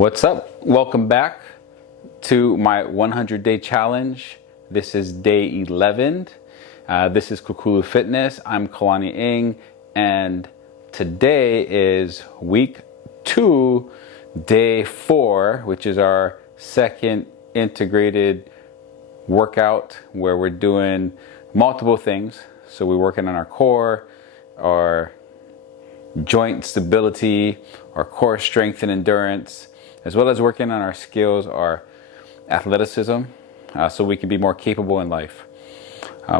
What's up? Welcome back to my 100-day challenge. This is day 11. This is Kukulu Fitness. I'm Kalani Ng, and today is week 2, day 4, which is our second integrated workout where we're doing multiple things. So we're working on our core, our joint stability, our core strength and endurance, as well as working on our skills, our athleticism, so we can be more capable in life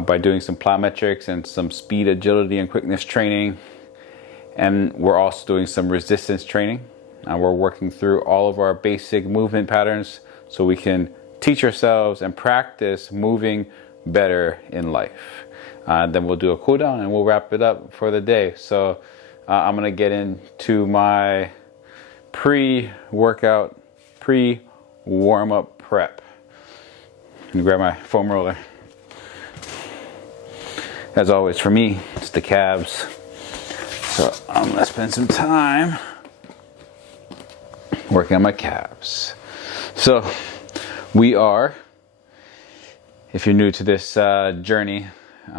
by doing some plyometrics and some speed, agility, and quickness training. And we're also doing some resistance training. We're working through all of our basic movement patterns so we can teach ourselves and practice moving better in life. Then we'll do a cool down and we'll wrap it up for the day. So I'm gonna get into my pre-workout, pre-warm-up prep. Let me grab my foam roller. As always, for me, it's the calves. So I'm gonna spend some time working on my calves. So we are, if you're new to this journey,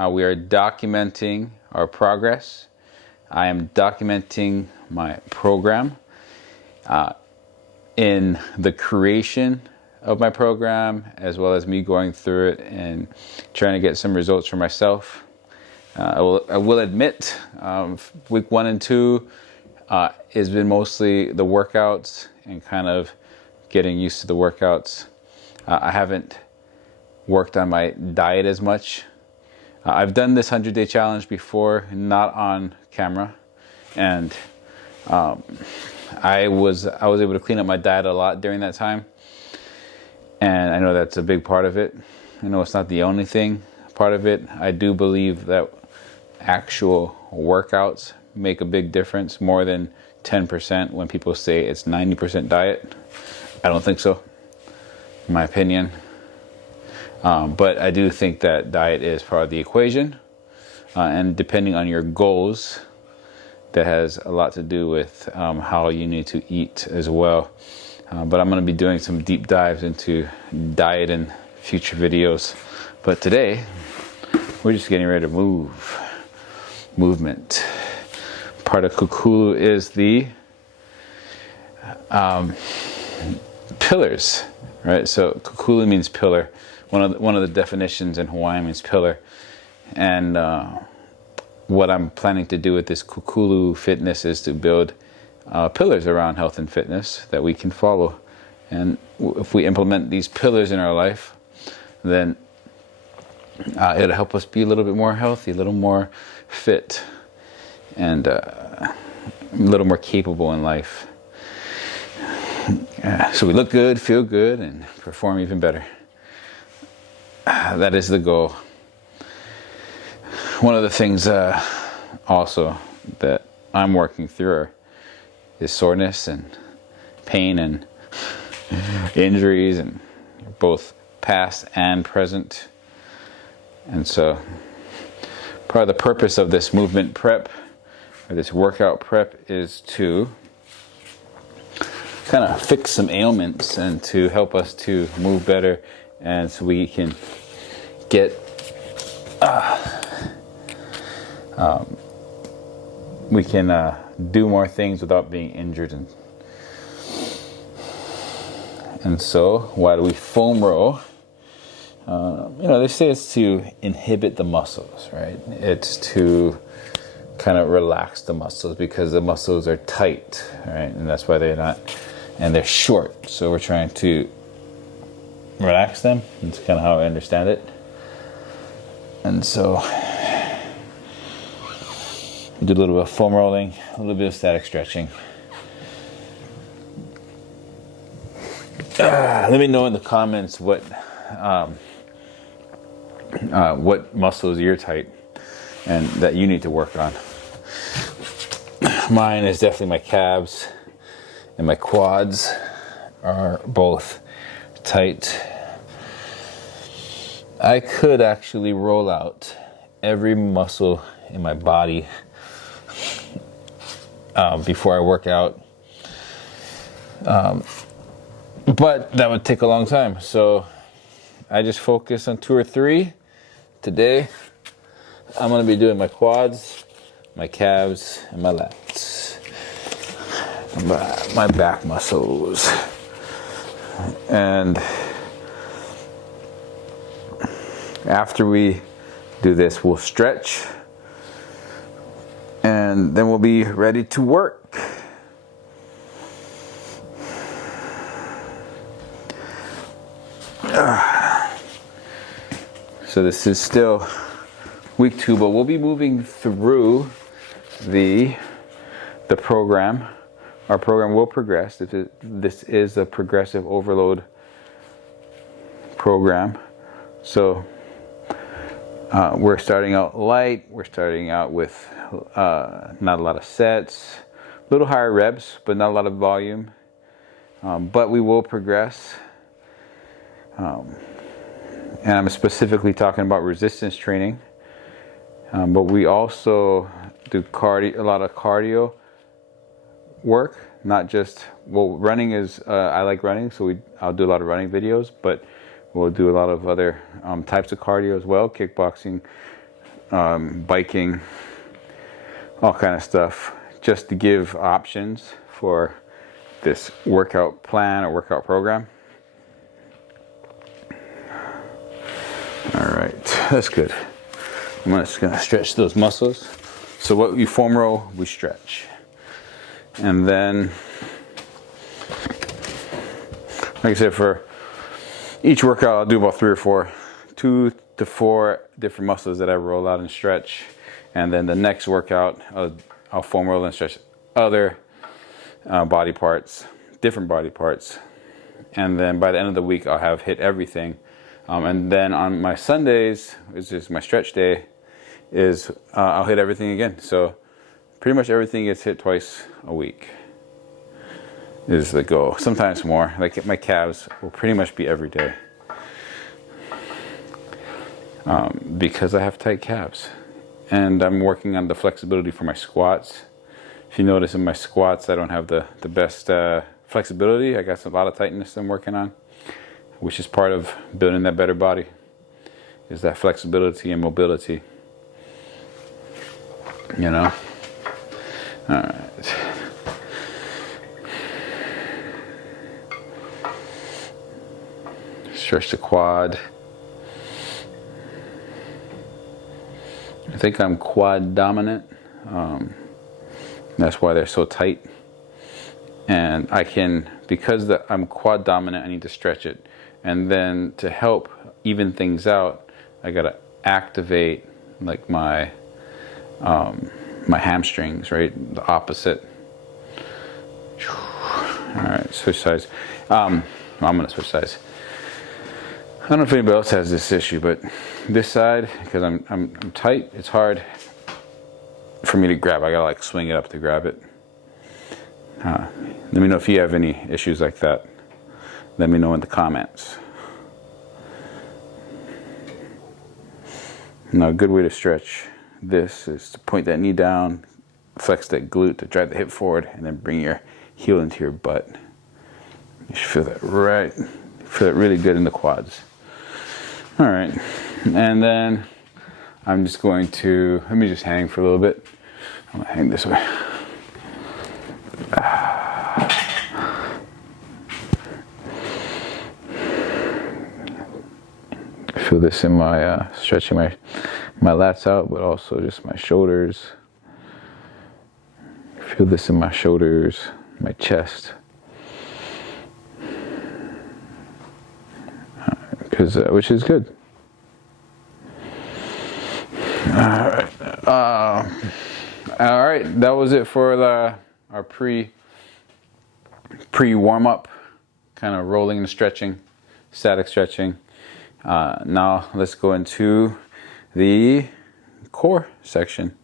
we are documenting our progress. I am documenting my program in the creation of my program, as well as me going through it and trying to get some results for myself. I will admit, week 1 and 2 has been mostly the workouts and kind of getting used to the workouts. I haven't worked on my diet as much. I've done this 100-day challenge before, not on camera, and I was able to clean up my diet a lot during that time, and I know that's a big part of it. I know it's not the only part of it. I do believe that actual workouts make a big difference, more than 10% when people say it's 90% diet. I don't think so, in my opinion. But I do think that diet is part of the equation, and depending on your goals, that has a lot to do with how you need to eat as well. But I'm going to be doing some deep dives into diet in future videos. But today, we're just getting ready to move. Movement. Part of Kukulu is the pillars, right? So Kukulu means pillar. One of the definitions in Hawaiian means pillar. And what I'm planning to do with this Kukulu Fitness is to build pillars around health and fitness that we can follow. And if we implement these pillars in our life, then it'll help us be a little bit more healthy, a little more fit, and a little more capable in life. So we look good, feel good, and perform even better. That is the goal. One of the things also that I'm working through is soreness and pain and injuries, and both past and present. And so part of the purpose of this movement prep, or this workout prep, is to kind of fix some ailments and to help us to move better, and so we can get do more things without being injured. And so why do we foam roll? They say it's to inhibit the muscles, right? It's to kind of relax the muscles because the muscles are tight, right? And that's why they're short. So we're trying to relax them. That's kind of how I understand it. And so we do a little bit of foam rolling, a little bit of static stretching. Let me know in the comments what muscles you're tight and that you need to work on. Mine is definitely my calves, and my quads are both tight. I could actually roll out every muscle in my body before I work out. but that would take a long time. So I just focus on 2 or 3. Today, I'm gonna be doing my quads, my calves, and my lats. My back muscles. And after we do this, we'll stretch, and then we'll be ready to work. So this is still week 2, but we'll be moving through the program. Our program will progress. This is a progressive overload program. So we're starting out light. We're starting out with not a lot of sets, a little higher reps, but not a lot of volume. But we will progress. And I'm specifically talking about resistance training. But we also do a lot of cardio work, not just, well, running is, I like running, so I'll do a lot of running videos, but we'll do a lot of other types of cardio as well, kickboxing, biking, all kind of stuff, just to give options for this workout plan or workout program. All right, that's good. I'm just gonna stretch those muscles. So what we foam roll, we stretch. And then, like I said, for each workout, I'll do about 2 to 4 different muscles that I roll out and stretch. And then the next workout, I'll foam roll and stretch other body parts, different body parts. And then by the end of the week, I'll have hit everything. And then on my Sundays, which is my stretch day, I'll hit everything again. So pretty much everything gets hit twice a week is the goal. Sometimes more. Like my calves will pretty much be every day. Because I have tight calves. And I'm working on the flexibility for my squats. If you notice in my squats, I don't have the best flexibility. I got a lot of tightness I'm working on, which is part of building that better body, is that flexibility and mobility. You know? All right. Stretch the quad. I think I'm quad dominant. That's why they're so tight. And I can, because I'm quad dominant, I need to stretch it. And then to help even things out, I gotta activate like my hamstrings, right? The opposite. All right, switch sides. I'm gonna switch sides. I don't know if anybody else has this issue, but this side, because I'm tight, it's hard for me to grab. I gotta like swing it up to grab it. Let me know if you have any issues like that. Let me know in the comments. Now, a good way to stretch this is to point that knee down, flex that glute to drive the hip forward, and then bring your heel into your butt. You should feel that right. Feel it really good in the quads. All right, and then I'm just going to, let me just hang for a little bit. I'm gonna hang this way. Feel this in my, stretching my lats out, but also just my shoulders. Feel this in my shoulders, my chest. Which is good. All right. That was it for our pre warm up, kind of rolling and stretching, static stretching. Now let's go into the core section.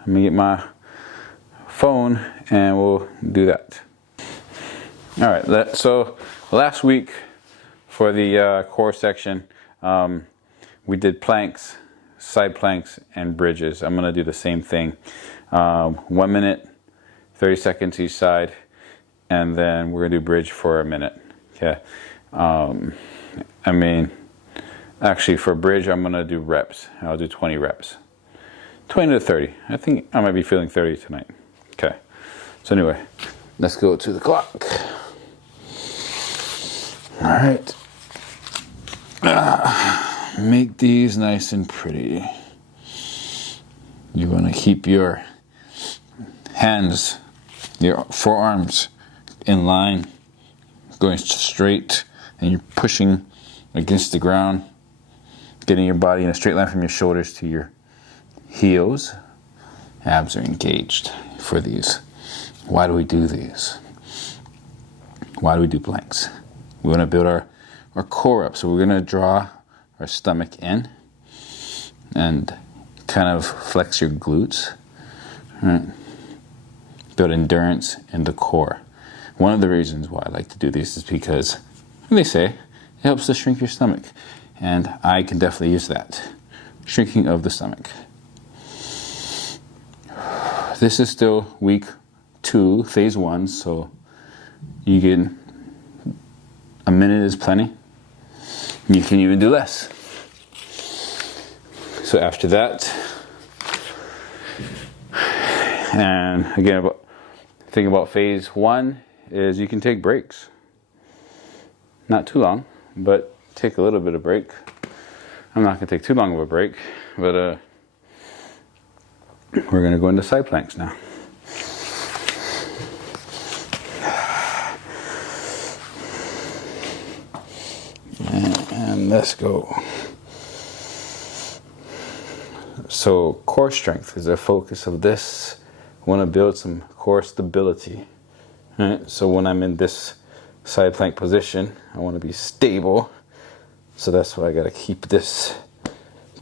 Let me get my phone and we'll do that. All right. So last week, for the core section, we did planks, side planks, and bridges. I'm gonna do the same thing. 1 minute, 30 seconds each side, and then we're gonna do bridge for a minute. Okay. I mean, actually for bridge, I'm gonna do reps. I'll do 20 reps. 20 to 30. I think I might be feeling 30 tonight. Okay. So anyway, let's go to the clock. All right. Make these nice and pretty. You want to keep your hands, your forearms in line, going straight, and you're pushing against the ground, getting your body in a straight line from your shoulders to your heels. Abs are engaged for these. Why do we do these? Why do we do planks? We want to build our core up. So we're going to draw our stomach in and kind of flex your glutes. Right? Build endurance in the core. One of the reasons why I like to do these is because they say it helps to shrink your stomach. And I can definitely use that. Shrinking of the stomach. This is still week 2, phase 1, so you get a minute is plenty. You can even do less. So after that, and again, the thing about phase 1 is you can take breaks. Not too long, but take a little bit of break. I'm not gonna take too long of a break, but we're gonna go into side planks now. And let's go. So core strength is the focus of this. I want to build some core stability. Right? So when I'm in this side plank position, I want to be stable. So that's why I got to keep this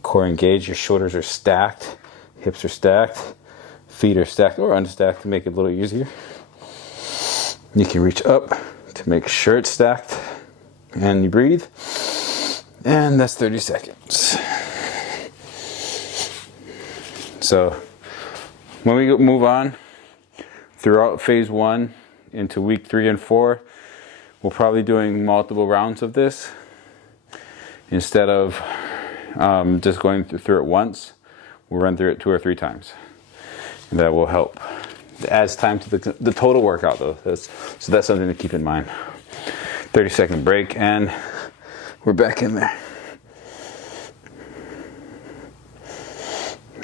core engaged. Your shoulders are stacked, hips are stacked, feet are stacked or unstacked to make it a little easier. You can reach up to make sure it's stacked, and you breathe. And that's 30 seconds. So when we move on throughout phase 1 into week 3 and 4, we're probably doing multiple rounds of this instead of just going through it once. We'll run through it 2 or 3 times, and that will help. It adds time to the total workout though. So that's something to keep in mind. 30-second break, and we're back in there.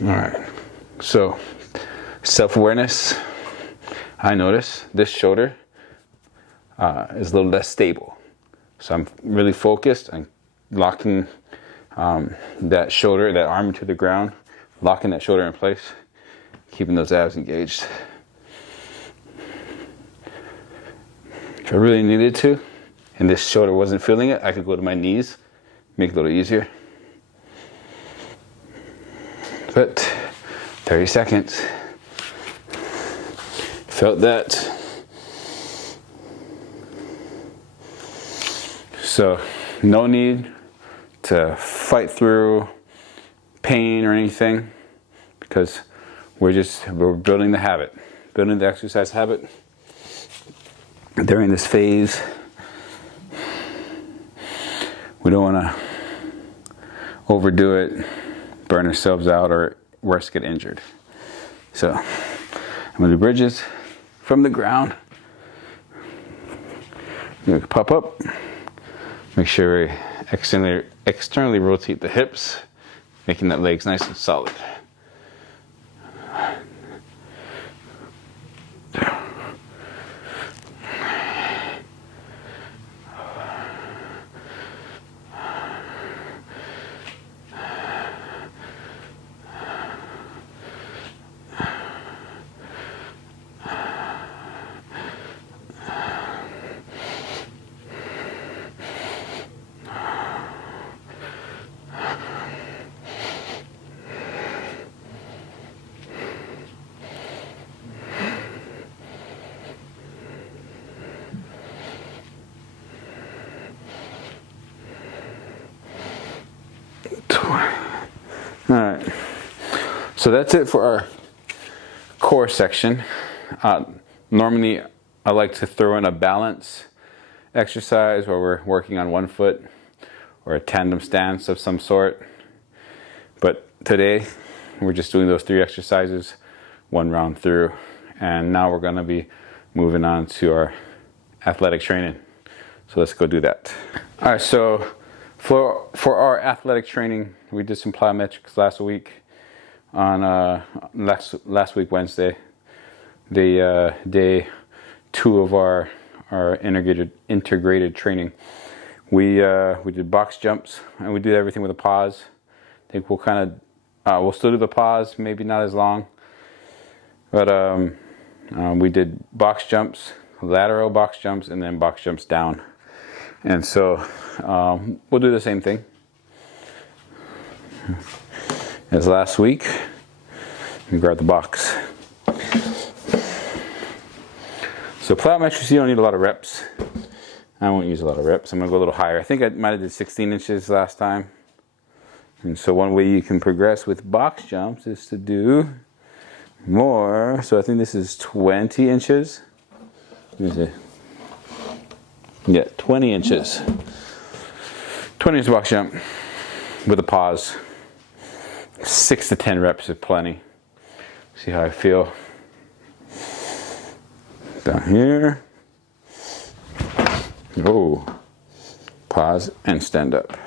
All right, so self-awareness. I notice this shoulder is a little less stable. So I'm really focused on locking that shoulder, that arm into the ground, locking that shoulder in place, keeping those abs engaged. If I really needed to, and this shoulder wasn't feeling it, I could go to my knees, make it a little easier. But 30 seconds. Felt that. So no need to fight through pain or anything, because we're building the habit, building the exercise habit during this phase. We don't want to overdo it, burn ourselves out, or worse, get injured. So I'm going to do bridges from the ground. I'm going to pop up. Make sure we externally rotate the hips, making that legs nice and solid. All right, so that's it for our core section. Normally I like to throw in a balance exercise where we're working on one foot or a tandem stance of some sort. But today we're just doing those 3 exercises, 1 round through. And now we're going to be moving on to our athletic training. So let's go do that. All right, so for our athletic training, we did some plyometrics last week on last week Wednesday, the day 2 of our integrated training. We did box jumps, and we did everything with a pause. I think we'll still do the pause, maybe not as long, but we did box jumps, lateral box jumps, and then box jumps down. And so we'll do the same thing as last week. Let me grab the box. So plyometrics, you don't need a lot of reps. I won't use a lot of reps. I'm going to go a little higher. I think I might have did 16 inches last time. And so one way you can progress with box jumps is to do more. So I think this is 20 inches. Let me see. Yeah, 20 inches. 20 inch box jump with a pause. 6 to 10 reps is plenty. See how I feel. Down here. Oh. Pause and stand up.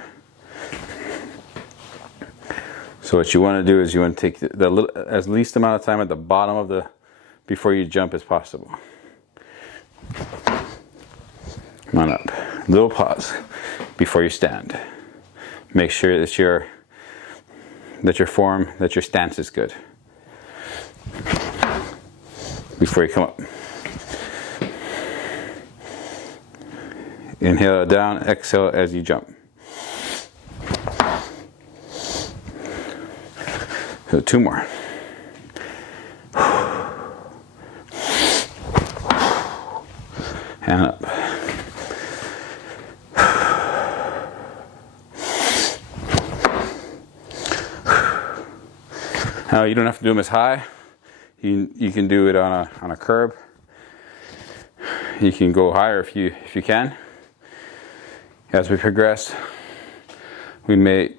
So what you want to do is you want to take as least amount of time at the bottom of before you jump as possible. Come on up. Little pause before you stand. Make sure that your stance is good before you come up. Inhale down, exhale as you jump. So 2 more. And up. Now you don't have to do them as high. You can do it on a curb. You can go higher if you can. As we progress, we may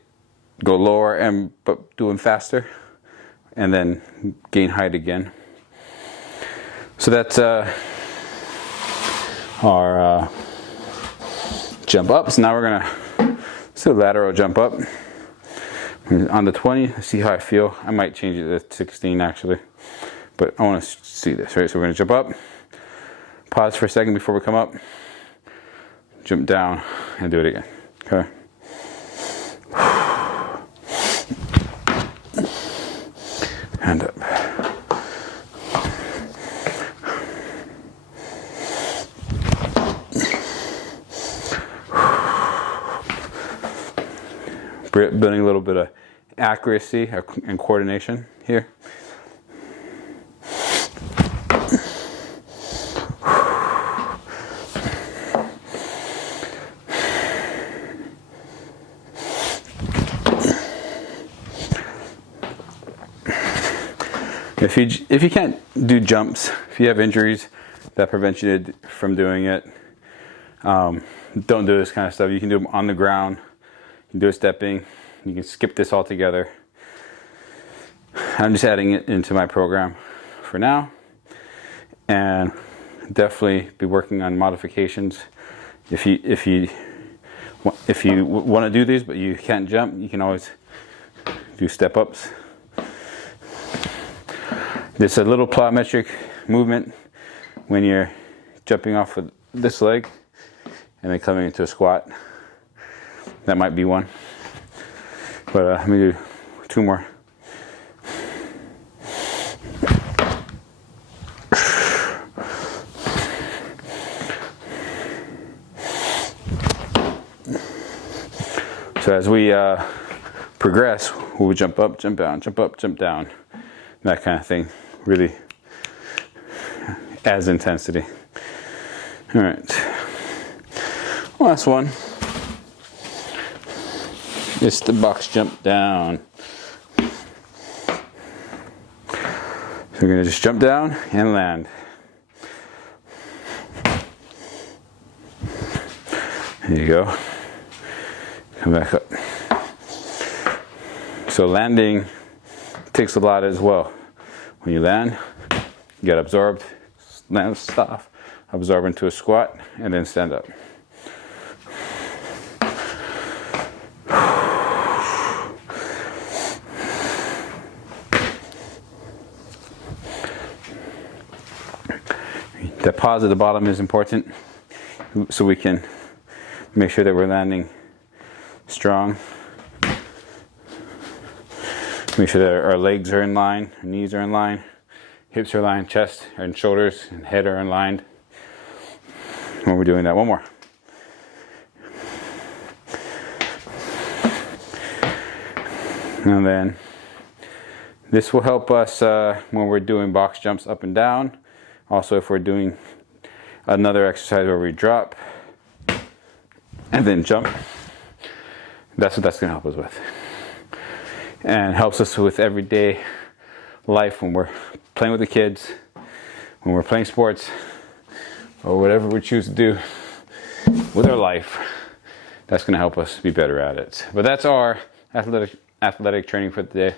go lower but do them faster, and then gain height again. So that's our jump up. So now we're gonna do a lateral jump up on the 20. Let's see how I feel. I might change it to 16 actually, but I want to see this, right? So we're gonna jump up, pause for a second before we come up, jump down, and do it again. Okay. Hand up. Building a little bit of accuracy and coordination here. If you can't do jumps, if you have injuries that prevent you from doing it, don't do this kind of stuff. You can do them on the ground. You can do a stepping. You can skip this altogether. I'm just adding it into my program for now, and definitely be working on modifications. If you want to do these but you can't jump, you can always do step ups. This is a little plyometric movement when you're jumping off with this leg and then coming into a squat. That might be one. But let me do 2 more. So as we progress, we'll jump up, jump down, jump up, jump down, that kind of thing. Really adds intensity. All right, last one. It's the box jump down. So we're gonna just jump down and land. There you go. Come back up. So landing takes a lot as well. When you land, you get absorbed, land, stop, absorb into a squat, and then stand up. The pause at the bottom is important, so we can make sure that we're landing strong. Make sure that our legs are in line, our knees are in line, hips are aligned, chest and shoulders and head are aligned. When we're doing that, one more. And then this will help us when we're doing box jumps up and down. Also, if we're doing another exercise where we drop and then jump, that's what that's going to help us with. And helps us with everyday life when we're playing with the kids, when we're playing sports, or whatever we choose to do with our life. That's going to help us be better at it. But that's our athletic training for the day.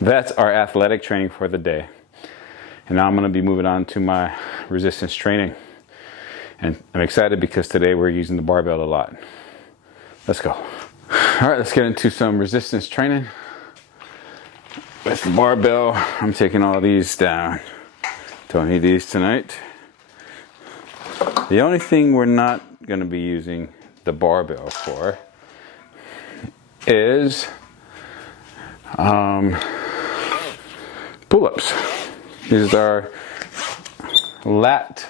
That's our athletic training for the day. And now I'm going to be moving on to my resistance training. And I'm excited because today we're using the barbell a lot. Let's go. All right, let's get into some resistance training. With the barbell, I'm taking all these down. Don't need these tonight. The only thing we're not going to be using the barbell for is pull-ups. These are our lat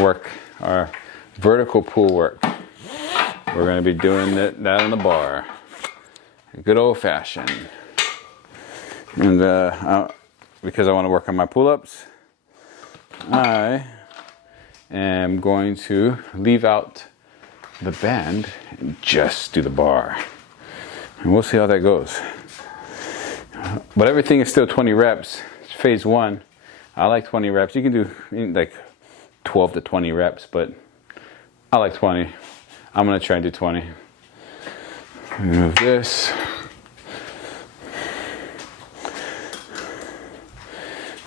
work, our vertical pull work. We're going to be doing that on the bar. Good old fashioned. And because I want to work on my pull-ups, I am going to leave out the band and just do the bar. And we'll see how that goes. But everything is still 20 reps. It's phase one. I like 20 reps. You can do like 12 to 20 reps, but I like 20. I'm going to try and do 20. Move this.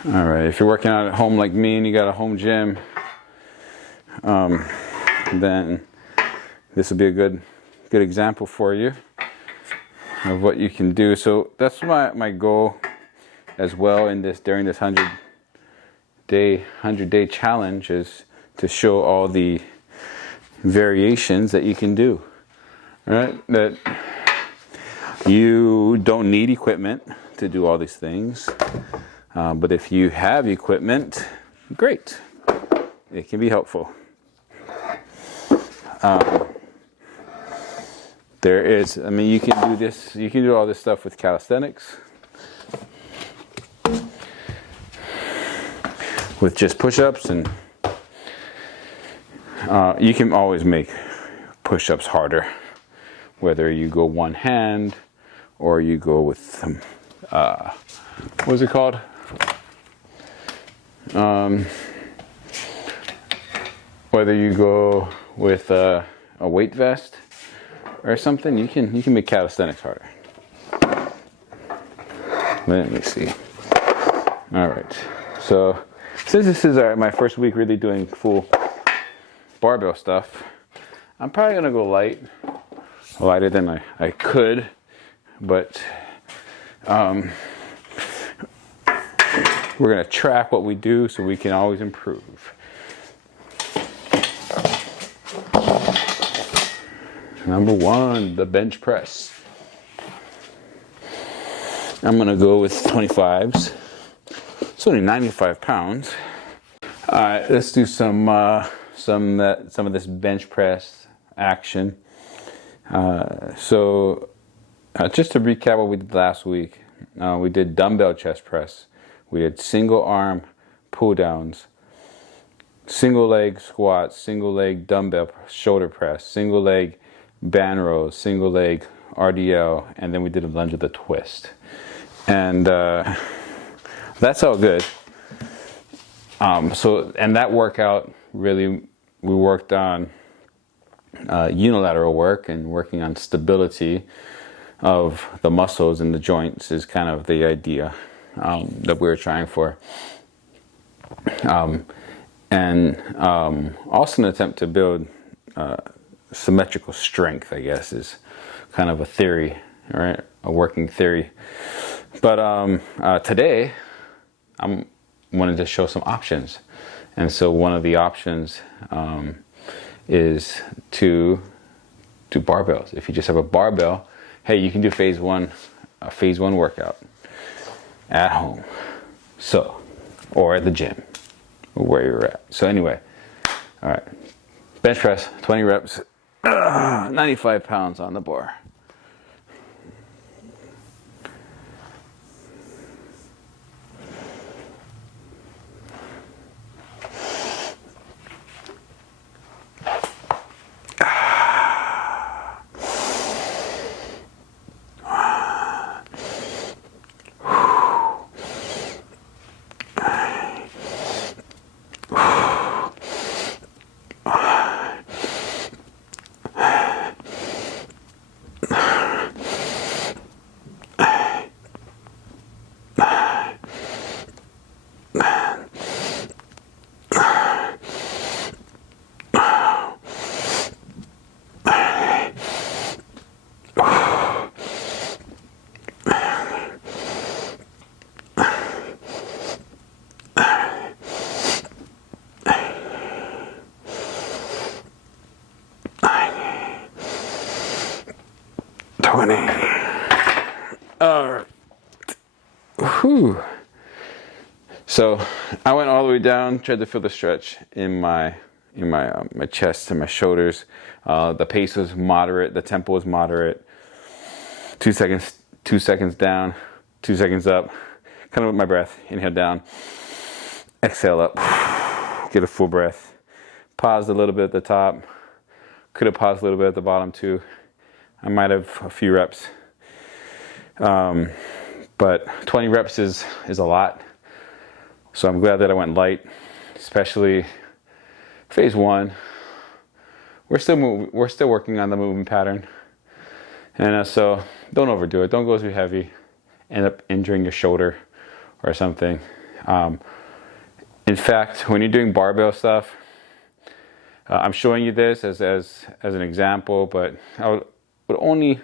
All right, if you're working out at home like me and you got a home gym, then this will be a good example for you of what you can do. So that's my goal as well in this during this 100-day challenge is to show all the variations that you can do. All right, that you don't need equipment to do all these things. But if you have equipment, great. It can be helpful. You can do this, you can do all this stuff with calisthenics. With just push-ups, and you can always make push-ups harder. Whether you go one hand or you go with, what's it called? Whether you go with a weight vest or something, you can make calisthenics harder. Let me see. All right. So since this is my first week really doing full barbell stuff, I'm probably gonna go lighter than I could, but we're going to track what we do so we can always improve. Number one, the bench press. I'm going to go with 25s. It's only 95 pounds. All right, let's do some of this bench press action. So just to recap what we did last week, we did dumbbell chest press. We did single arm pull downs, single leg squats, single leg dumbbell shoulder press, single leg band rows, single leg RDL, and then we did a lunge of the twist. And that's all good. And that workout really, we worked on unilateral work and working on stability of the muscles and the joints is kind of the idea that we were trying for. Also an attempt to build symmetrical strength, I guess, is kind of a theory, right? A working theory. But today, I'm wanted to show some options. And so one of the options is to do barbells. If you just have a barbell, hey, you can do a phase one workout at home. So, or at the gym, or where you're at. So anyway, all right, bench press, 20 reps, 95 pounds on the bar. Whew. So I went all the way down, tried to feel the stretch in my chest and my shoulders. The pace was moderate, the tempo was moderate. 2 seconds down, 2 seconds up. Kind of with my breath. Inhale down, exhale up. Get a full breath. Paused a little bit at the top. Could have paused a little bit at the bottom too. I might have a few reps. But 20 reps is a lot. So I'm glad that I went light, especially phase one. We're still working on the movement pattern. And so don't overdo it. Don't go too heavy. End up injuring your shoulder or something. In fact, when you're doing barbell stuff, I'm showing you this as an example, but I would only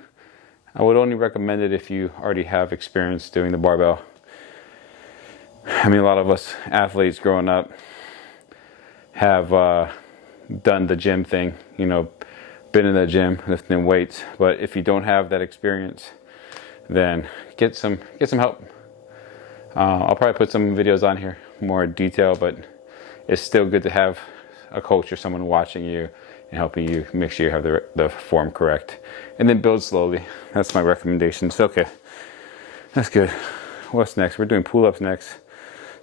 recommend it if you already have experience doing the barbell. I mean, a lot of us athletes growing up have done the gym thing, you know, been in the gym lifting weights. But if you don't have that experience, then get some help. I'll probably put some videos on here, more detail, but it's still good to have a coach or someone watching you and helping you make sure you have the form correct. And then build slowly. That's my recommendation. So, okay, that's good. What's next? We're doing pull-ups next.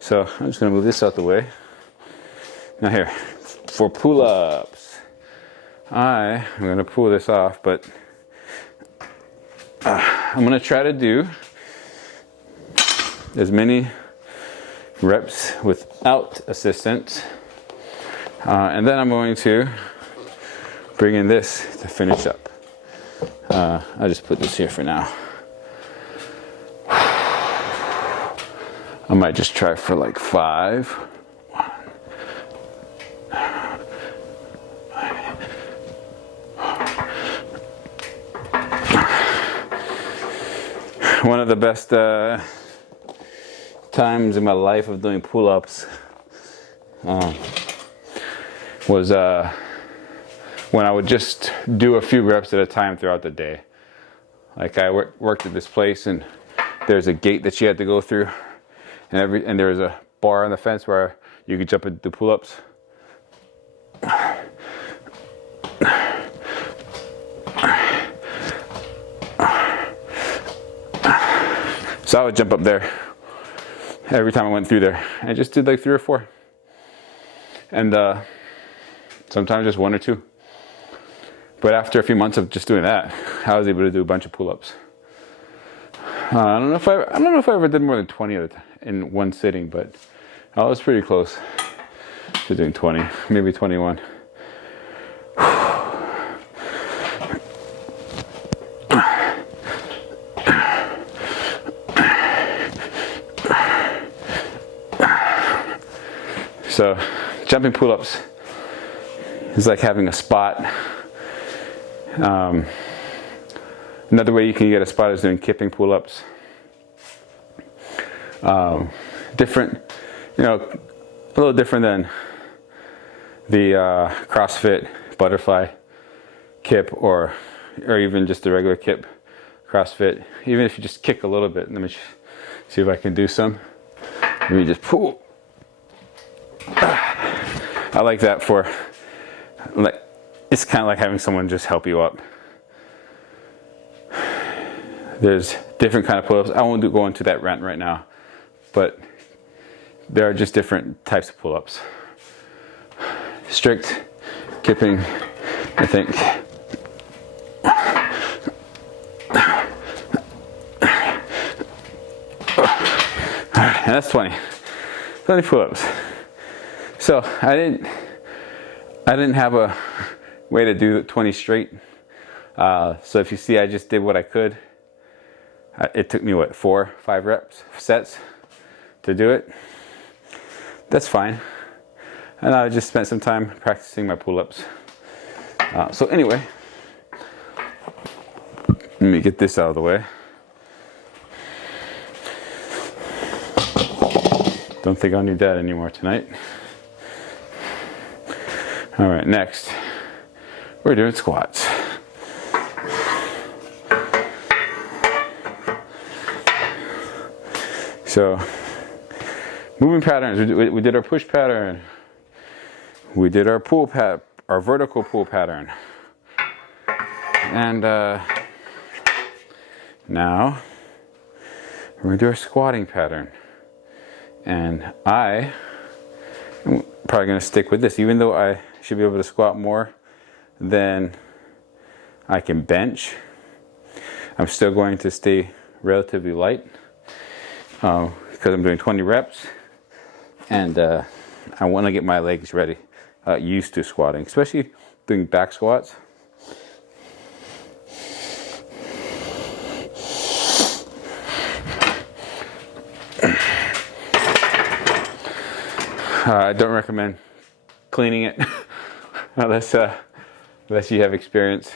So I'm just gonna move this out the way. Now here, for pull-ups, I'm gonna pull this off, but I'm gonna try to do as many reps without assistance. And then I'm going to bring in this to finish up. I'll just put this here for now. I might just try for like 5. One of the best times in my life of doing pull-ups was when I would just do a few reps at a time throughout the day. Like I worked at this place, and there's a gate that you had to go through, and there was a bar on the fence where you could jump and do pull-ups. So I would jump up there every time I went through there. I just did like 3 or 4, and sometimes just 1 or 2. But after a few months of just doing that, I was able to do a bunch of pull-ups. I don't know if I ever did more than 20 at a time in one sitting, but I was pretty close to doing 20, maybe 21. So jumping pull-ups is like having a spot. Another way you can get a spot is doing kipping pull-ups. Different, a little different than the CrossFit butterfly kip or even just the regular kip CrossFit. Even if you just kick a little bit. Let me see if I can do some. Let me just pull. I like that for, it's kind of like having someone just help you up. There's different kind of pull-ups. I won't go into that rant right now, but there are just different types of pull-ups. Strict kipping, I think. And that's 20 pull-ups. So I didn't have a way to do 20 straight. So if you see, I just did what I could. It took me 4, 5 sets to do it. That's fine. And I just spent some time practicing my pull-ups. So anyway, let me get this out of the way. Don't think I'll need that anymore tonight. All right, next, we're doing squats. So, moving patterns. We did our push pattern. We did our our vertical pull pattern. And now we're going to do our squatting pattern. And I'm probably going to stick with this, even though I should be able to squat more than I can bench. I'm still going to stay relatively light because I'm doing 20 reps, and I want to get my legs ready, used to squatting, especially doing back squats. I don't recommend cleaning it unless you have experience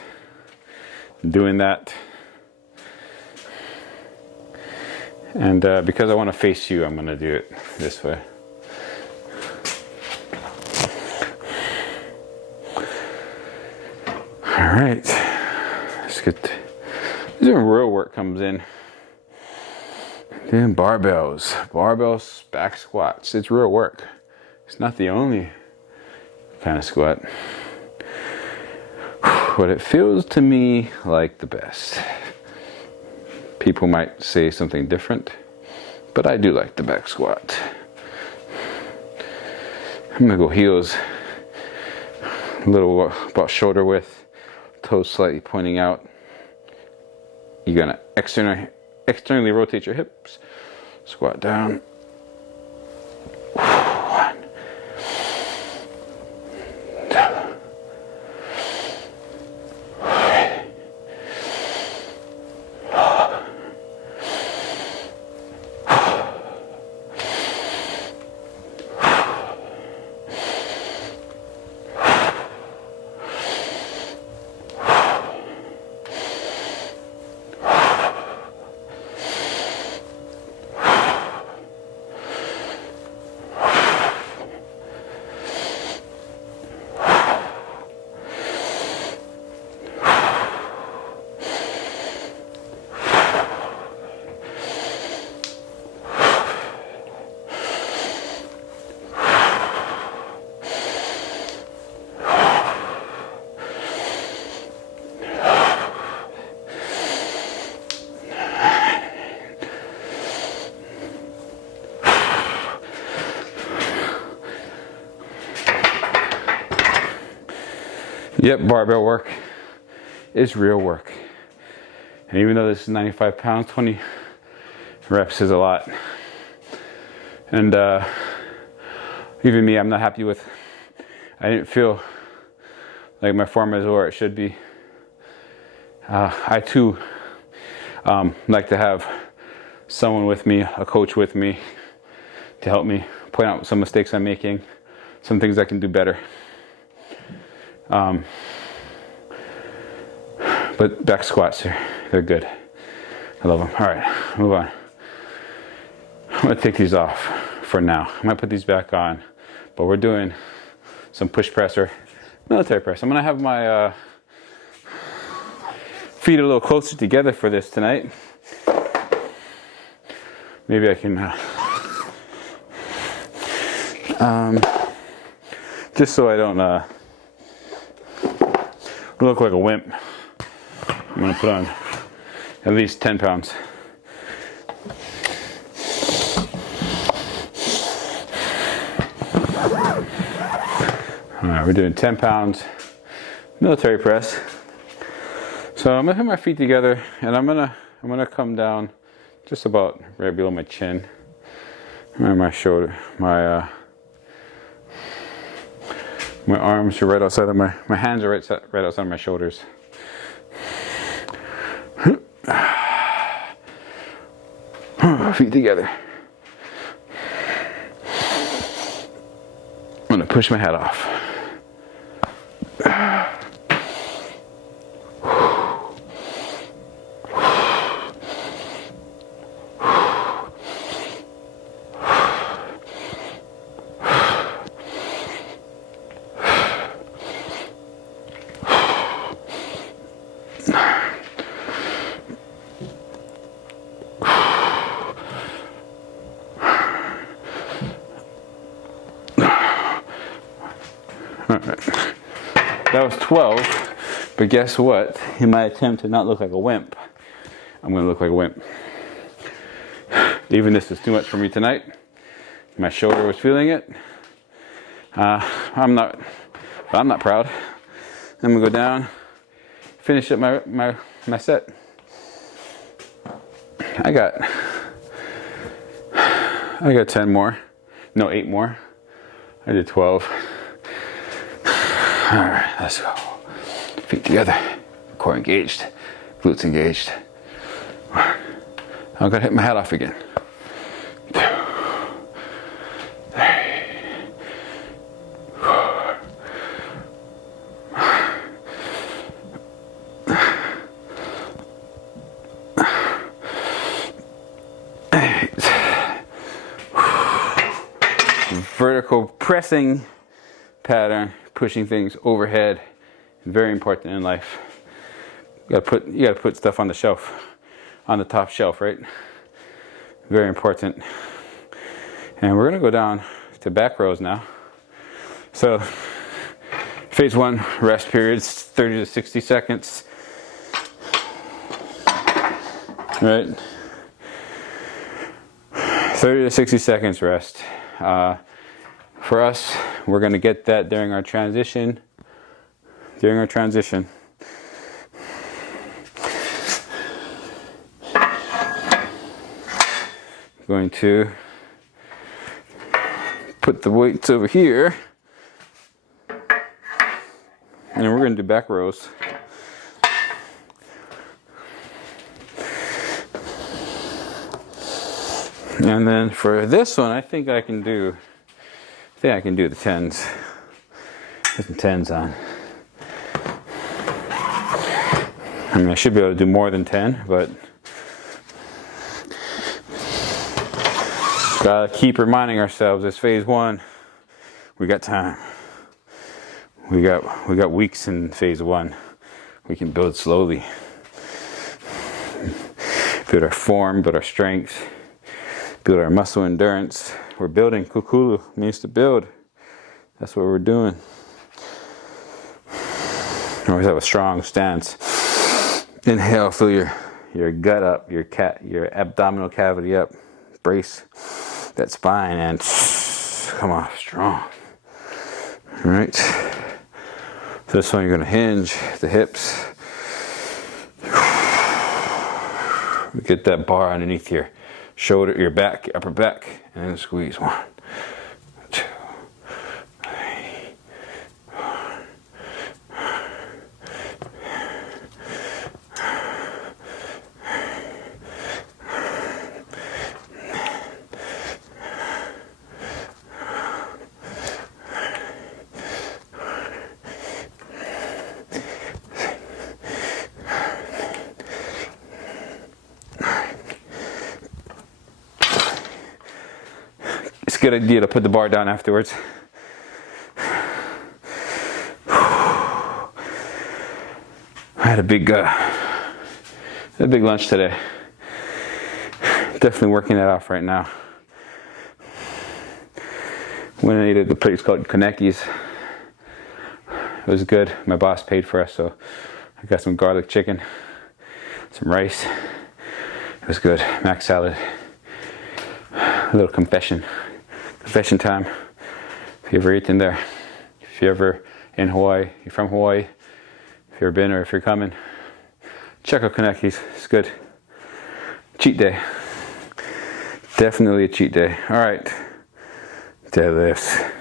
doing that. And because I want to face you, I'm going to do it this way. All right, let's get. This is where real work comes in. Doing barbells, back squats. It's real work. It's not the only kind of squat, but it feels to me like the best. People might say something different, but I do like the back squat. I'm gonna go heels, a little about shoulder width, toes slightly pointing out. You're gonna externally rotate your hips, squat down. Yep, barbell work is real work. And even though this is 95 pounds, 20 reps is a lot. And even me, I'm not happy with, I didn't feel like my form is where it should be. I too like to have someone with me, a coach with me, to help me point out some mistakes I'm making, some things I can do better. But back squats, they're good. I love them. All right, move on. I'm gonna take these off for now. I might put these back on, but we're doing some push press or military press. I'm gonna have my feet a little closer together for this tonight. Maybe I can, just so I don't look like a wimp, I'm gonna put on at least 10 pounds. All right, we're doing 10 pounds military press. So I'm gonna put my feet together, and I'm gonna come down just about right below my chin, and my shoulder, my arms are right outside of my hands are right outside of my shoulders. Feet together. I'm gonna push my head off. That was 12, but guess what? In my attempt to not look like a wimp, I'm gonna look like a wimp. Even this is too much for me tonight. My shoulder was feeling it. I'm not proud. I'm gonna go down, finish up my set. I got 10 more, no 8 more. I did 12. All right, let's go. Feet together, core engaged, glutes engaged. I'm gonna hit my head off again. 2, 3, 4. 8. Vertical pressing pattern. Pushing things overhead is very important in life. You gotta put stuff on the shelf, on the top shelf, right? Very important. And we're gonna go down to back rows now. So phase 1, rest periods, 30 to 60 seconds. Right? 30 to 60 seconds rest. For us, we're going to get that during our transition. Going to put the weights over here, and we're going to do back rows. And then for this one, I think I can do the 10s. Put some 10s on. I mean, I should be able to do more than 10, but gotta keep reminding ourselves it's phase 1. We got time. We got weeks in phase 1. We can build slowly. Build our form, build our strength, build our muscle endurance. We're building. Kukulu means to build. That's what we're doing. Always have a strong stance. Inhale, fill your gut up, your abdominal cavity up. Brace that spine and come off strong. All right. So this one you're gonna hinge the hips. Get that bar underneath your shoulder, your back, upper back, and then squeeze. 1, 2, 3, 4. a good idea to put the bar down afterwards. I had a big lunch today. Definitely working that off right now. When I ate at the place called Kaneki's, it was good. My boss paid for us, so I got some garlic chicken, some rice. It was good. Mac salad. A little confession time. If you ever eaten there, if you're ever in Hawaii, you're from Hawaii, if you've ever been or if you're coming, check out Kaneki's. It's good. Cheat day. Definitely a cheat day. All right. Deadlifts.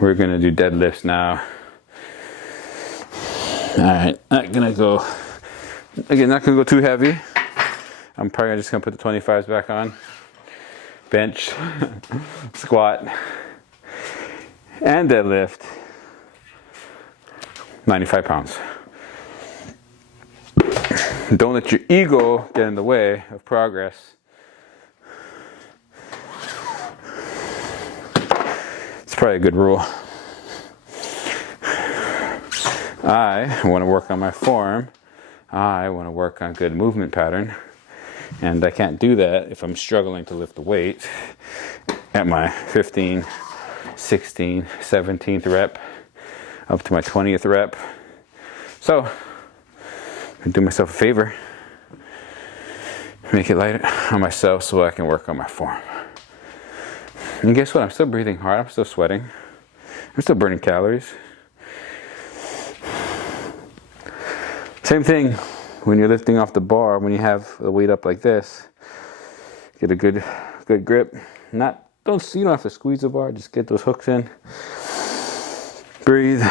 We're gonna do deadlifts now. All right. Not gonna go too heavy. I'm probably just gonna put the 25s back on. Bench, squat, and deadlift. 95 pounds. Don't let your ego get in the way of progress. It's probably a good rule. I want to work on my form. I want to work on good movement pattern. And I can't do that if I'm struggling to lift the weight at my 15, 16, 17th rep, up to my 20th rep. So, I do myself a favor, make it light on myself so I can work on my form. And guess what? I'm still breathing hard. I'm still sweating. I'm still burning calories. Same thing when you're lifting off the bar, when you have the weight up like this. Get a good grip. You don't have to squeeze the bar. Just get those hooks in. Breathe.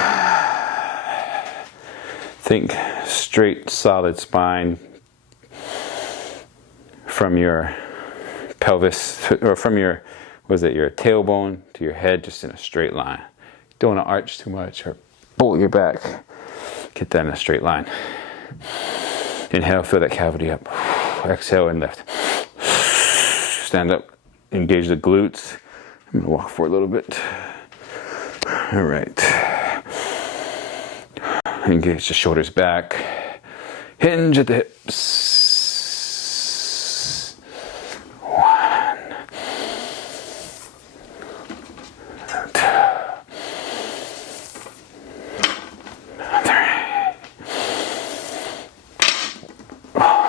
Think straight, solid spine from your pelvis, or from your tailbone to your head, just in a straight line. Don't want to arch too much or pull your back. Get that in a straight line. Inhale, fill that cavity up. Exhale and lift. Stand up, engage the glutes. I'm gonna walk for a little bit. All right. Engage the shoulders back. Hinge at the hips. 1, 2, 3, 4.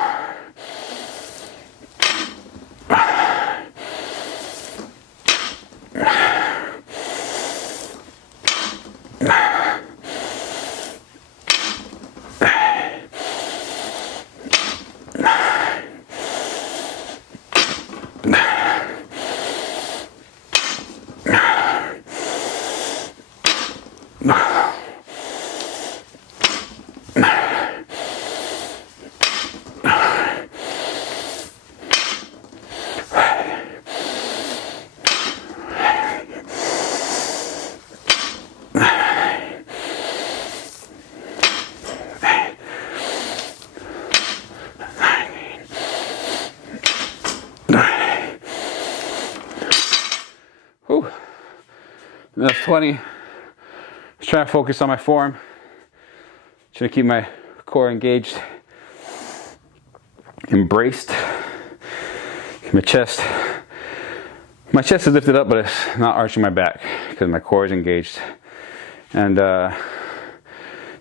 That's 20. Just trying to focus on my form. Trying to keep my core engaged, embraced. My chest is lifted up, but it's not arching my back because my core is engaged. And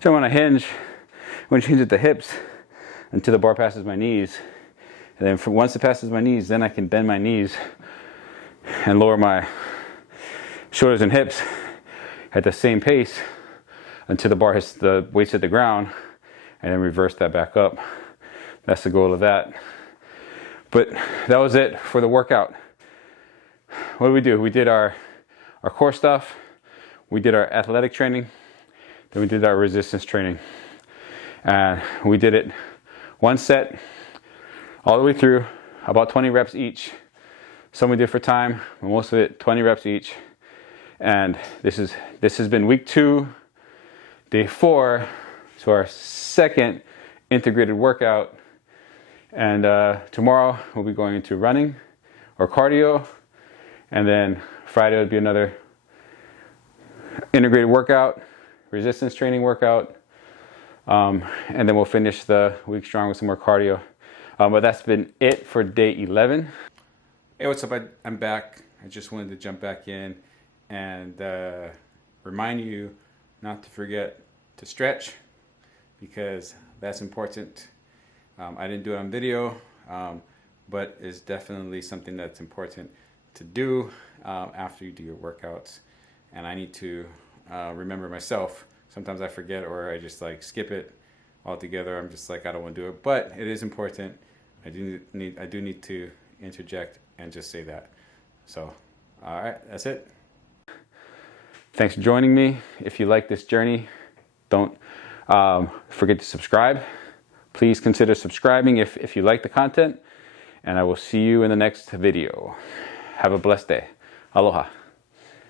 so when I hinge at the hips until the bar passes my knees, and then once it passes my knees, then I can bend my knees and lower my shoulders and hips at the same pace until the bar hits the weights at the ground, and then reverse that back up. That's the goal of that. But that was it for the workout. What did we do? We did our core stuff, we did our athletic training, then we did our resistance training. And we did it one set all the way through, about 20 reps each. Some we did for time, but most of it 20 reps each. And this has been week 2, day 4, so our second integrated workout. And tomorrow we'll be going into running or cardio, And then Friday would be another integrated workout, resistance training workout. And then we'll finish the week strong with some more cardio. But that's been it for day 11. Hey, what's up? I'm back. I just wanted to jump back in and remind you not to forget to stretch, because that's important. I didn't do it on video, but it's definitely something that's important to do after you do your workouts. And I need to remember myself. Sometimes I forget, or I just like skip it altogether. I'm just like, I don't want to do it, but it is important. I do need to interject and just say that. So, all right, that's it. Thanks for joining me. If you like this journey, don't forget to subscribe. Please consider subscribing if you like the content, and I will see you in the next video. Have a blessed day. Aloha.